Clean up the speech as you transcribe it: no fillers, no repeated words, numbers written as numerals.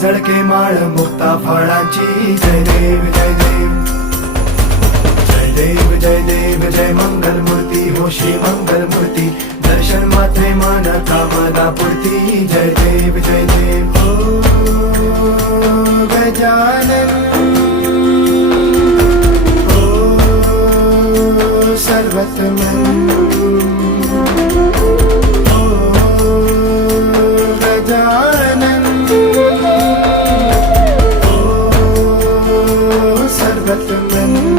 झळके माळ मुक्ता फळांची जय देव जय देव जय देव जय देव जय मंगल मूर्ती हो श्री मंगल मूर्ती दर्शन मात्रे मन कामना पूर्ती जय देव जय देव ओ गजानन ओ सर्वतमन सर्वतमन